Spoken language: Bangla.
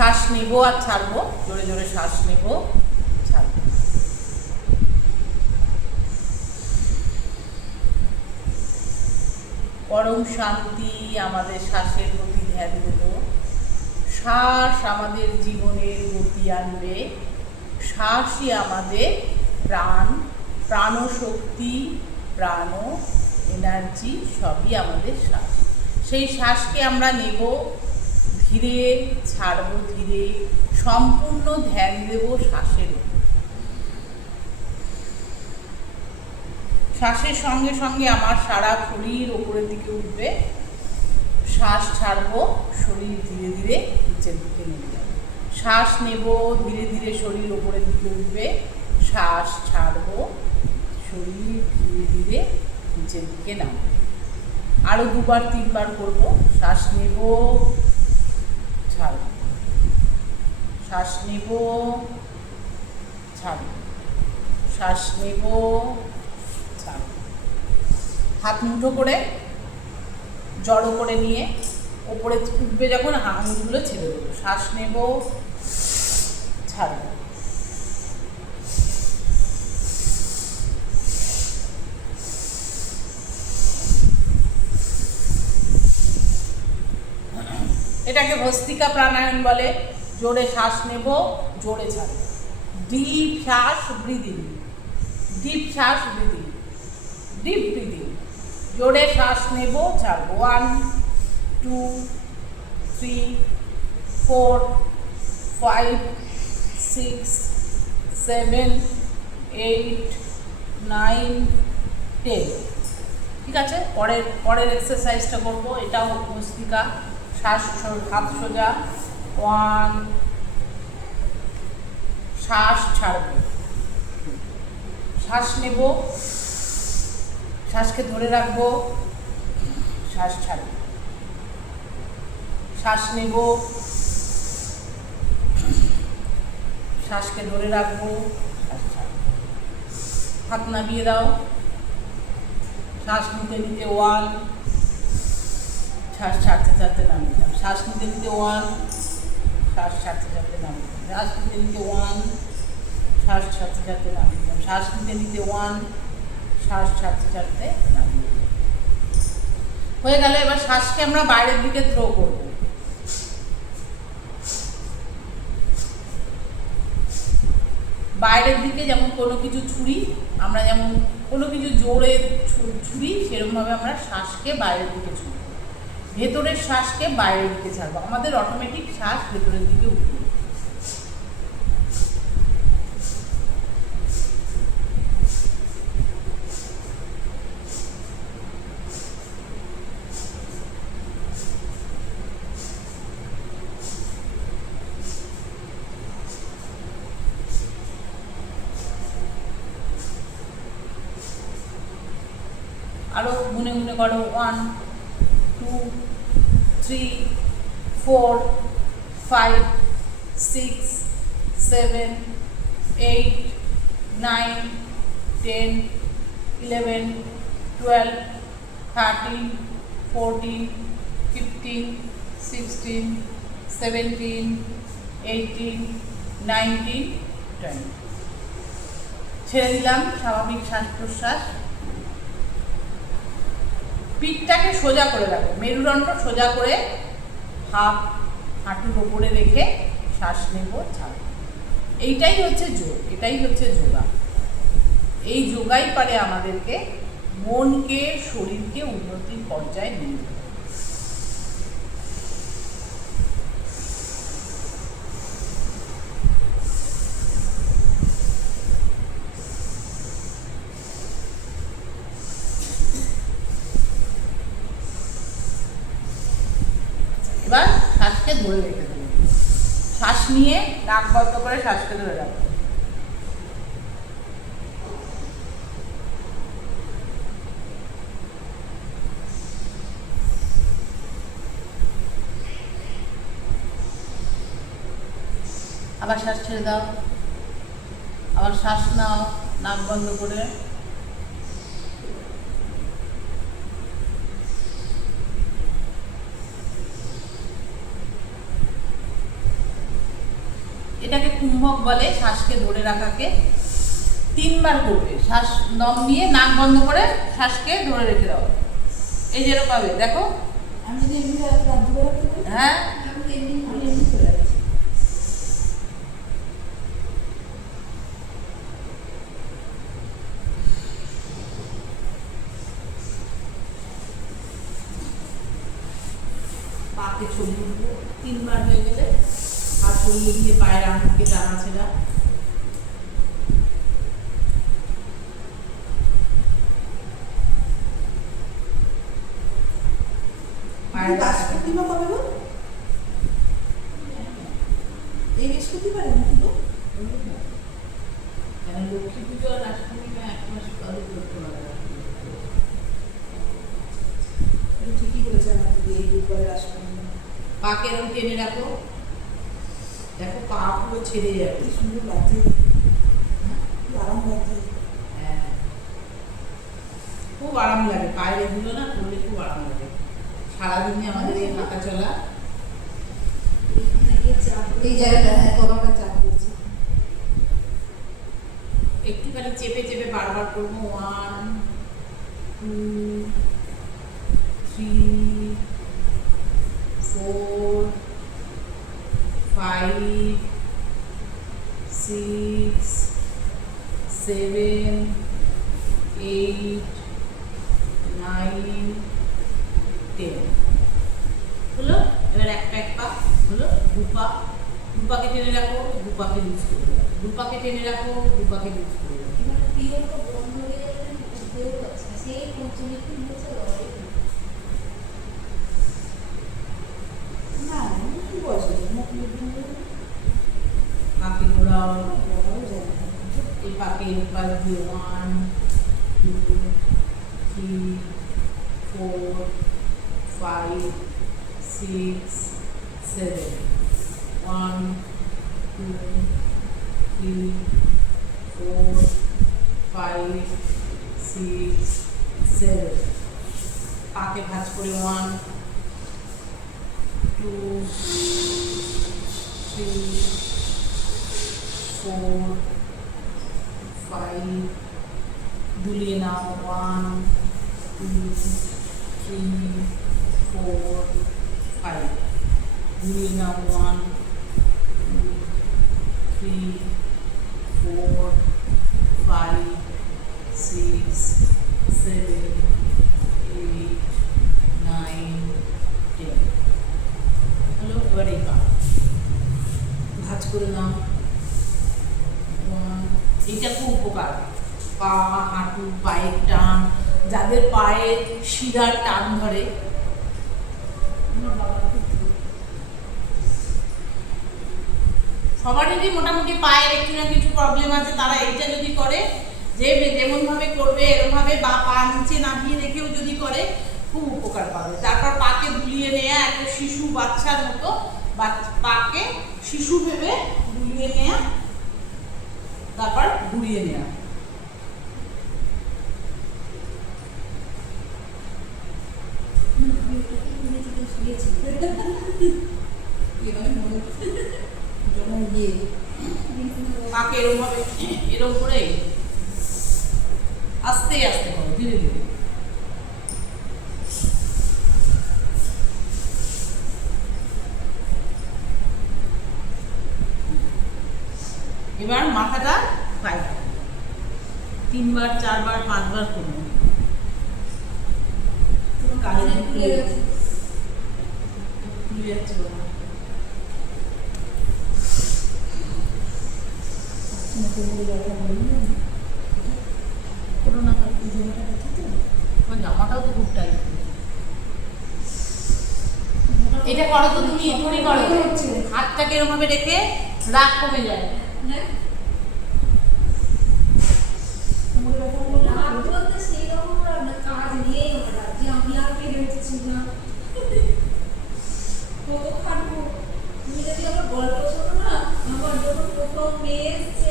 শ্বাস নেব আর ছাড়বো, জোরে জোরে শ্বাস নেব, ছাড়বো। পরম শান্তি আমাদের শ্বাসের প্রতি ধ্যান দেব। শ্বাস আমাদের জীবনের গতি আনবে, শ্বাসই আমাদের প্রাণ, প্রাণশক্তি, প্রাণ এনার্জি সবই আমাদের শ্বাস। সেই শ্বাসকে আমরা নেব ধীরে, ছাড়বো ধীরে, সম্পূর্ণ ধ্যান দেব শ্বাসের উপর। শ্বাসের সঙ্গে সঙ্গে আমার সারা শরীর ওপরের দিকে উঠবে, শ্বাস ছাড়বো, শরীর ধীরে ধীরে নিচের দিকে নেমে যাবে। শ্বাস নেব, ধীরে ধীরে শরীর ওপরের দিকে উঠবে, শ্বাস ছাড়বো, শরীর ধীরে ধীরে নিচের দিকে নামবে। আরো 2বার 3বার করবো। শ্বাস নেব, ছাড়ব, শ্বাস নেব, ছাড়ব, শ্বাস নেব, ছাড়ব। হাত মুঠো করে জড়ো করে নিয়ে ওপরে উঠবে যখন আঙুলগুলো ছেড়ে দেবো। শ্বাস নেব, ছাড়ব, এটাকে ভস্ত্রিকা প্রাণায়াম বলে। জোরে শ্বাস নেব, জোরে ছাড়ব। ডিপ শ্বাস, ব্রিদিং, ডিপ শ্বাস, ব্রিদিং, ডিপ ব্রিদিং। জোরে শ্বাস নেব, ছাড়ব। 1 2 3 4 5 6 7 8 9 10। ঠিক আছে, পরের এক্সারসাইজটা করব। এটাও ভস্ত্রিকা। শ্বাস, হাত সোজা, 1, শ্বাস ছাড়ব, শ্বাস নেব, শ্বাসকে ধরে রাখবো, শ্বাস ছাড়ব, শ্বাস নেব, শ্বাসকে ধরে রাখবো, শ্বাস ছাড়ব। হাত নামিয়ে দাও। শ্বাস নিতে নিতে 1, শ্বাস ছাড়তে ছাড়তে নামিয়ে দাও। শ্বাস নিতে নিতে 1, শ্বাস ছাড়তে ছাড়তে নামিয়ে দাও। শ্বাস নিতে নিতে 1, শ্বাস ছাড়তে ছাড়তে নামিয়ে দাও। শ্বাস নিতে নিতে 1, শ্বাস ছাড়তে ছাড়তে নামিয়ে দাও। হয়ে গেল। এবার শ্বাসকে আমরা বাইরের দিকে থ্রো করব। বাইরের দিকে যেমন কোনো কিছু ছুরি, আমরা যেমন কোনো কিছু জোরে ছুরি, সেরকমভাবে আমরা শ্বাসকে বাইরের দিকে ছুরি, ভেতরের শ্বাসকে বাইরের দিকে ছাড়বো। আমাদের অটোমেটিক শ্বাস ভেতরের দিকে উঠবে। আরো গুনে গুনে করো। 1 2 3 4 5 6 7 8 9 10 11 12 13 14 15 16 17 18 19 20। ছেড়ে দিলাম। স্বাভাবিক শ্বাস প্রশ্বাস। পিঠটাকে সোজা করে রাখো, মেরুদণ্ড সোজা করে হাঁটুর ওপরে রেখে শ্বাস নেব, ছাড়ব। এইটাই হচ্ছে যোগ, এটাই হচ্ছে যোগা। এই যোগাই পারে আমাদেরকে মনকে, শরীরকে উন্নতির পর্যায়ে নিয়ে যেতে। এবার শ্বাসকে ধরে রেখে দেবো। শ্বাস নিয়ে নাক বন্ধ করে শ্বাসকে ধরে রাখবো। আবার শ্বাস ছেড়ে দাও। আবার শ্বাস নাও নাক বন্ধ করে। এটাকে কুম্ভক বলে। শ্বাসকে ধরে রাখাকে 3 বার করবে। শ্বাস দম নিয়ে নাক বন্ধ করে শ্বাসকে ধরে রেখে দাও। এই যেরকম হবে দেখো। আমি যদি এমনি রাজ্য করে রাখতে পারি, হ্যাঁ আমি এমনি করে রাখছি। পাকে ছড়িয়ে দেবো 3 বার হয়ে গেলে আর ছড়িয়ে দিয়ে পায়ের আঙুলকে টানা ছেড়া। বৃহস্পতিবার কবে গো? এই বৃহস্পতিবারে নাকি গো? লক্ষ্মী পুজো আর রাষ্ট্রপূর্ণিমা 1 মাস পরে করতে হবে। ঠিকই বলেছে আমার দিদি, এই বুধবারে আসবেন। পাকে এরকম টেনে রাখো, দেখো পা পুরো ছেড়ে যাবে। কি সুন্দর লাগছে, কি আরাম লাগছে। হ্যাঁ খুব আরাম লাগে পায়ের এগুলো না করলে, খুব আরাম লাগে। সারাদিনে আমাদের এই হাঁটা চলা। এই জায়গাটা কতটা চাপ দিচ্ছে। একটুখানি চেপে চেপে বারবার করবো। 1 2 3 4 5 6 7 8 9 10 হলো। এবার এক পা হলো। 2 পা, 2 পাকে টেনে রাখো, 2 পাকে লুজ করে দাও। 2 পাকে টেনে রাখো, 2 পাকে লুজ করে দাও। না কি বয়স হয়েছে না, পাকে ঘোরাও। যায় না। এই পাকে পাশ দিয়ে 1 2 3 4 5 6 7 1 2 3 4 5 6 7 পাকে ভাঁজ করে 1 2 3 4 5 দুলিয়ে নাও। 1 2 3 4 5 দুলিয়ে নাও। 1 2 3 4 5 6 7 8 9 10 হলো। এবার এই পা ভাঁজ করে নাও। এটা খুব উপকার। পা হাঁটু পায়ের টান, যাদের পায়ে শিরার টান ধরে, সবারই মোটামুটি পায়ের একটু না কিছু প্রবলেম আছে, তারা এইটা যদি করে, যে যেমন ভাবে করবে এরকম ভাবে বা পা নিচে নামিয়ে রেখেও যদি করে খুব উপকার পাবে। তারপর পাকে দুলিয়ে নেয়া, একটা শিশু বাচ্চার মতো পাকে শিশু ভেবে দুলিয়ে নেয়া, তারপর ঘুরিয়ে নেয়া। পাকে এরকম ভাবে এরকম করে আস্তে আস্তে করো, ধীরে ধীরে। এবার মাথাটা পাই 3 বার 4 বার 5 বার করুন। খুলে যাচ্ছে জামাটাও তো খুব টাইট। এটা করো তো তুমি, এখনই করো। হাতটাকে এরকম ভাবে রেখে রাগ কমে যায়। গল্প শোনো না, আমার যখন প্রথম মেয়ে এসছে